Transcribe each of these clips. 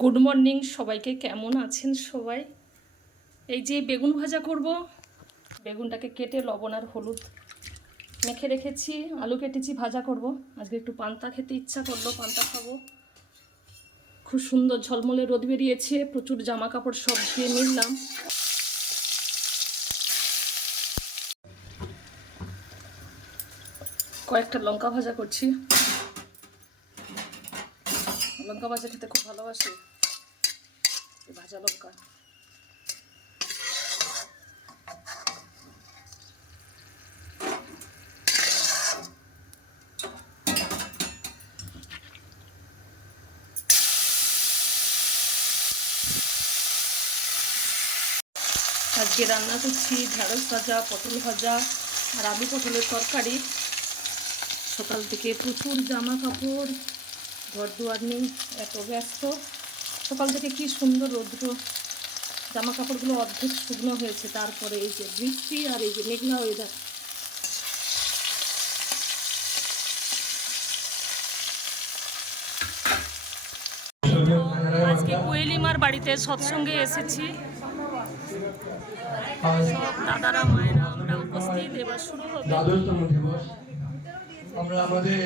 Good morning সবাইকে। কেমন আছেন সবাই? এই যে বেগুন ভাজা করব, বেগুনটাকে কেটে লবণ আর হলুদ মেখে রেখেছি, আলু কেটেছি, ভাজা করব। আজকে একটু পান্তা খেতে ইচ্ছা করলো, পান্তা খাবো। খুব সুন্দর ঝলমলে রোদ বেরিয়েছে, প্রচুর জামা কাপড় সব ধুয়ে নিলাম। কয়েকটা লঙ্কা ভাজা করছি, লঙ্কা ভাজা খেতে খুব ভালোবাসি, ভাজা লঙ্কা। আজকে রান্না করছি ঢেঁড়স ভাজা, পটল ভাজা আর আলু পটলের তরকারি। সকাল থেকে প্রচুর জামা কাপড়, ঘর দুয়ার নেই, এত ব্যস্ত। সকাল থেকে কি সুন্দর রৌদ্র, জামা কাপড়গুলো অর্ধেক শুকনো হয়েছে, তারপরে এই যে বৃষ্টি আর এই যে মেঘলা ওয়েদার। আজকে কোয়েলিমার বাড়িতে সৎসঙ্গে এসেছি, দাদারা মায়েরা আমরা উপস্থিত। এবার শুরু হবে দ্বাদশতম দিবস। আমরা আমাদের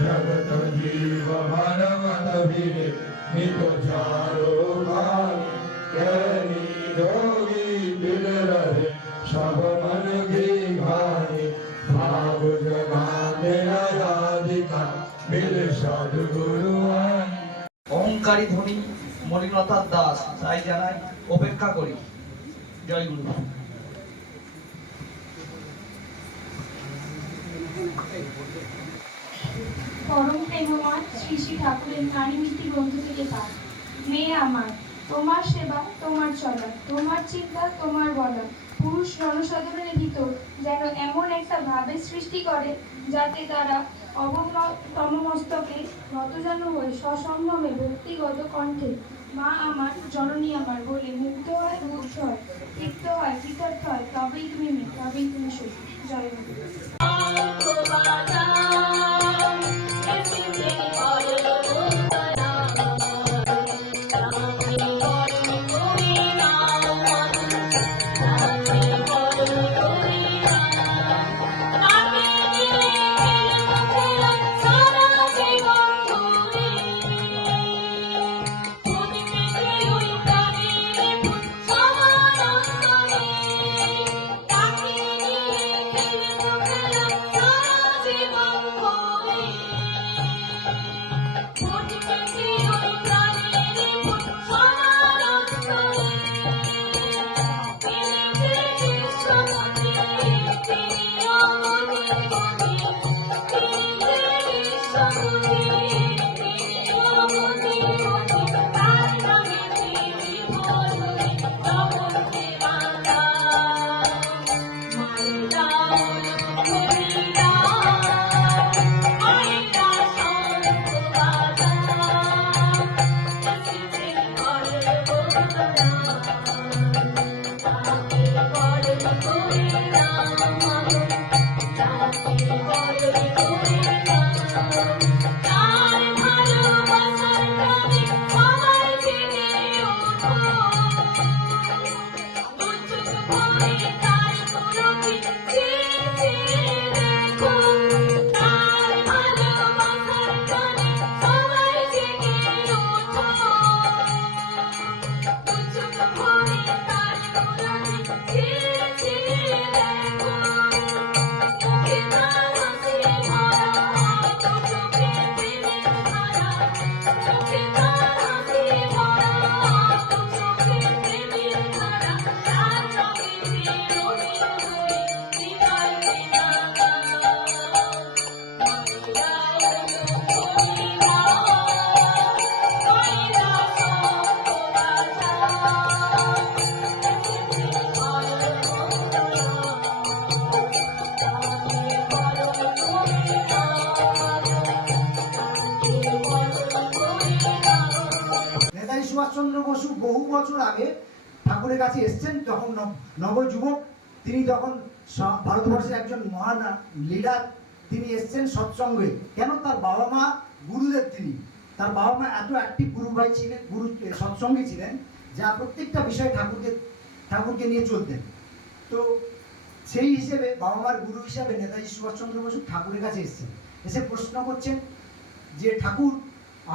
जगत जीव भरमत भिरे नित चारो भाई कैनी जोगी दिल रहे सब मन की भाई भाव जगाने राधिका मिल सद्गुरु অহংকারী ধনী মলিনতার দাস, তাই জানাই অপেক্ষা করি। জয় গুরু। পরম প্রেমময় শ্রী শ্রী ঠাকুরের নারীনীতি গ্রন্থ থেকে পাঠ। মেয়ে আমার, তোমার সেবা, তোমার চলা, তোমার চিন্তা, তোমার বলা পুরুষ জনসাধারণের ভিতর যেন এমন একটা ভাবের সৃষ্টি করে যাতে তারা অবনতম মস্তকে নতজানু হয়ে সসম্ভ্রমে ভক্তিগত কণ্ঠে মা আমার, জননী আমার বলে মুগ্ধ হয়, মুগ্ধ হয়, তৃপ্ত হয়, কৃতার্থ হয়। তবেই তুমি মেয়ে, তবেই তুমি সখী। জয় গুরু। বসু বহু বছর আগে ঠাকুরের কাছে এসছেন, তখন নবযুবক, তিনি তখন ভারতবর্ষের একজন মহান লিডার, তিনি এসছেন সৎসঙ্গে। কেন? তার বাবা মা গুরুদেব, তিনি তার বাবা মা এত অ্যাক্টিভ গুরু ভাই ছিলেন, গুরু সৎসঙ্গী ছিলেন, যা প্রত্যেকটা বিষয়ে ঠাকুরকে নিয়ে চলতেন। তো সেই হিসেবে বাবা মার গুরু হিসাবে নেতাজি সুভাষচন্দ্র বসু ঠাকুরের কাছে এসেছেন, এসে প্রশ্ন করছেন যে ঠাকুর,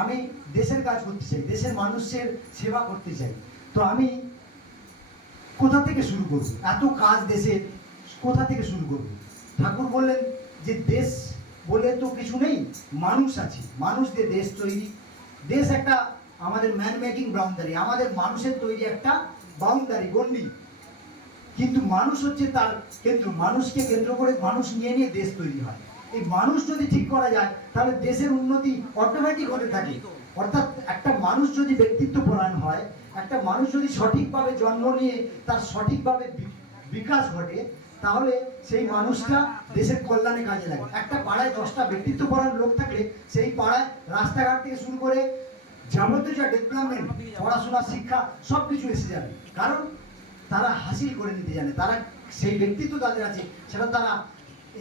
আমি দেশের কাজ করতে চাই, দেশের মানুষের সেবা করতে চাই, তো আমি কোথা থেকে শুরু করব? এত কাজ দেশের, কোথা থেকে শুরু করব? ঠাকুর বললেন যে দেশ বলে তো কিছু নেই, মানুষ আছে, মানুষ দিয়ে দেশ তৈরি। দেশ একটা আমাদের ম্যান মেকিং বাউন্ডারি, আমাদের মানুষের তৈরি একটা বাউন্ডারি, গন্ডি, কিন্তু মানুষ হচ্ছে তার কেন্দ্র। মানুষকে কেন্দ্র করে মানুষ নিয়ে নিয়ে দেশ তৈরি হয়। এই মানুষ যদি ঠিক করা যায় তাহলে দেশের উন্নতি অটোমেটিক হতে থাকে। অর্থাৎ একটা মানুষ যদি ব্যক্তিত্ব পরায়ণ হয়, একটা মানুষ যদি সঠিকভাবে জন্ম নিয়ে তার সঠিকভাবে বিকাশ ঘটে, তাহলে সেই মানুষটা দেশের কল্যাণে কাজে লাগে। একটা পাড়ায় 10টা ব্যক্তিত্ব পরায়ণ লোক থাকলে সেই পাড়ায় রাস্তাঘাট থেকে শুরু করে যাবতীয় যা ডেভেলপমেন্ট, পড়াশোনা, শিক্ষা সব কিছু এসে যাবে। কারণ তারা হাসিল করে নিতে জানে, তারা সেই ব্যক্তিত্ব তাদের আছে, সেটা তারা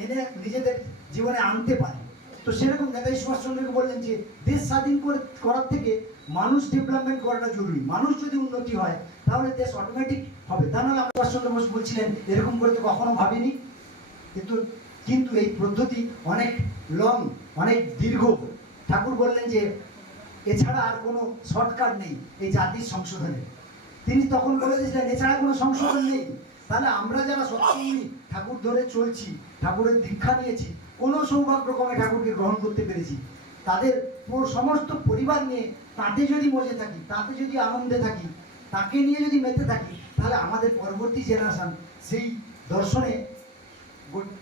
এনে নিজেদের জীবনে আনতে পারে। তো সেরকম নেতাজি সুভাষচন্দ্রকে বললেন যে দেশ স্বাধীন করার থেকে মানুষ ডেভেলপমেন্ট করাটা জরুরি। মানুষ যদি উন্নতি হয় তাহলে দেশ অটোমেটিক হবে। তা নাহলে সুভাষচন্দ্র বোস বলছিলেন এরকম করে তো কখনো ভাবিনি। কিন্তু এই পদ্ধতি অনেক লং, অনেক দীর্ঘ। ঠাকুর বললেন যে এছাড়া আর কোনো শর্টকাট নেই এই জাতির সংশোধনে। তিনি তখন বলে দিয়েছিলেন এছাড়া কোনো সংশোধন নেই। তাহলে আমরা যারা সত্যি ঠাকুর ধরে চলছি, ঠাকুরের দীক্ষা নিয়েছি, কোনো সৌভাগ্যক্রমে ঠাকুরকে গ্রহণ করতে পেরেছি, তাদের সমস্ত পরিবার নিয়ে তাতে যদি মজে থাকি, তাতে যদি আনন্দে থাকি, তাকে নিয়ে যদি মেতে থাকি, তাহলে আমাদের পরবর্তী জেনারেশন সেই দর্শনে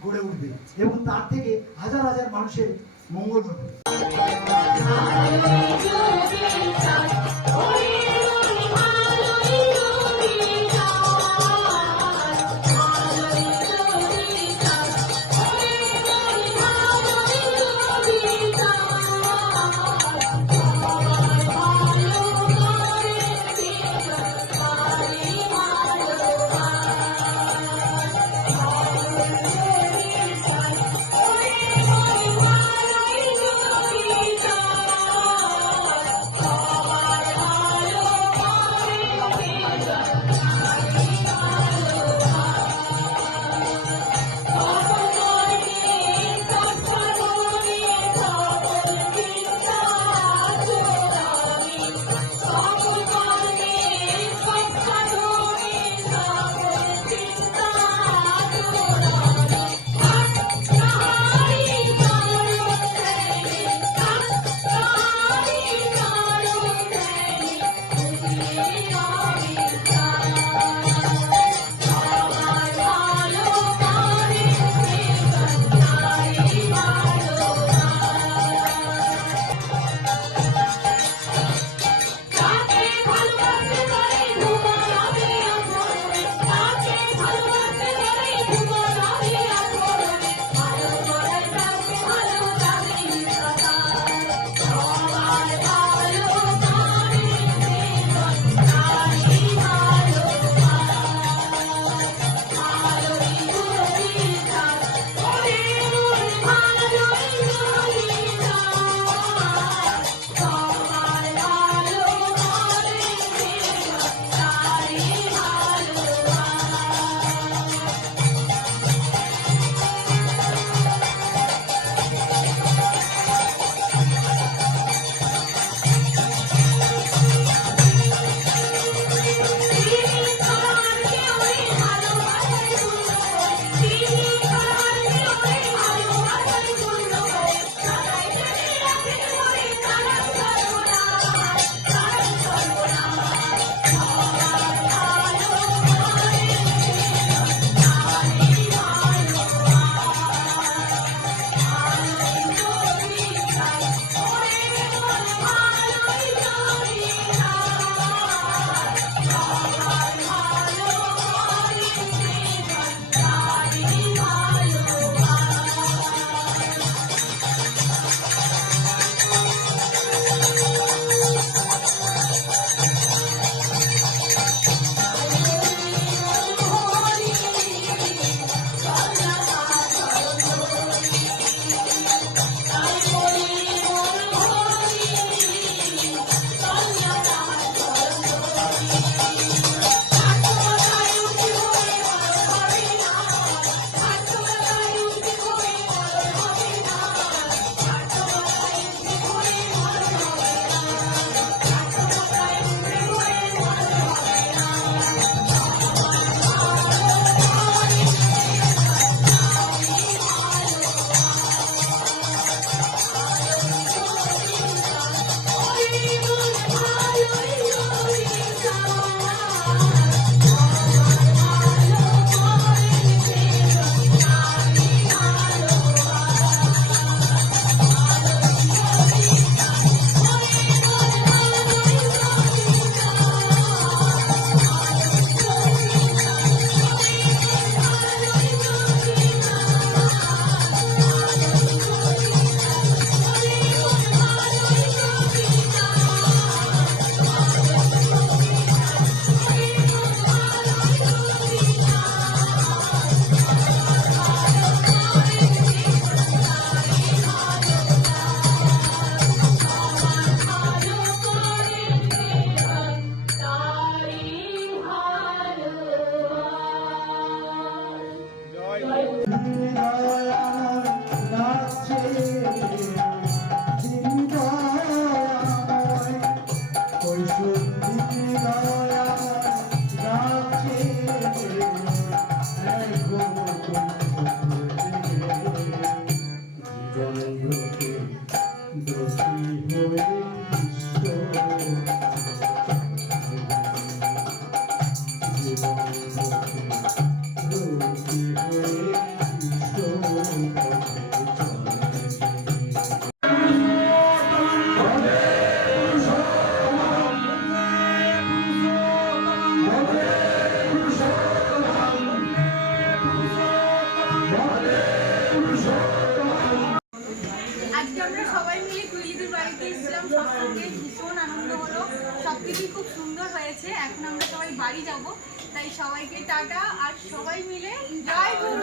গড়ে উঠবে এবং তার থেকে হাজার হাজার মানুষের মঙ্গল হবে। সৎসঙ্গে ভীষণ আনন্দ হলো, সব কিছুই খুব সুন্দর হয়েছে। এখন আমরা সবাই বাড়ি যাব, তাই সবাইকে টাটা, আর সবাই মিলে জয় গুরু।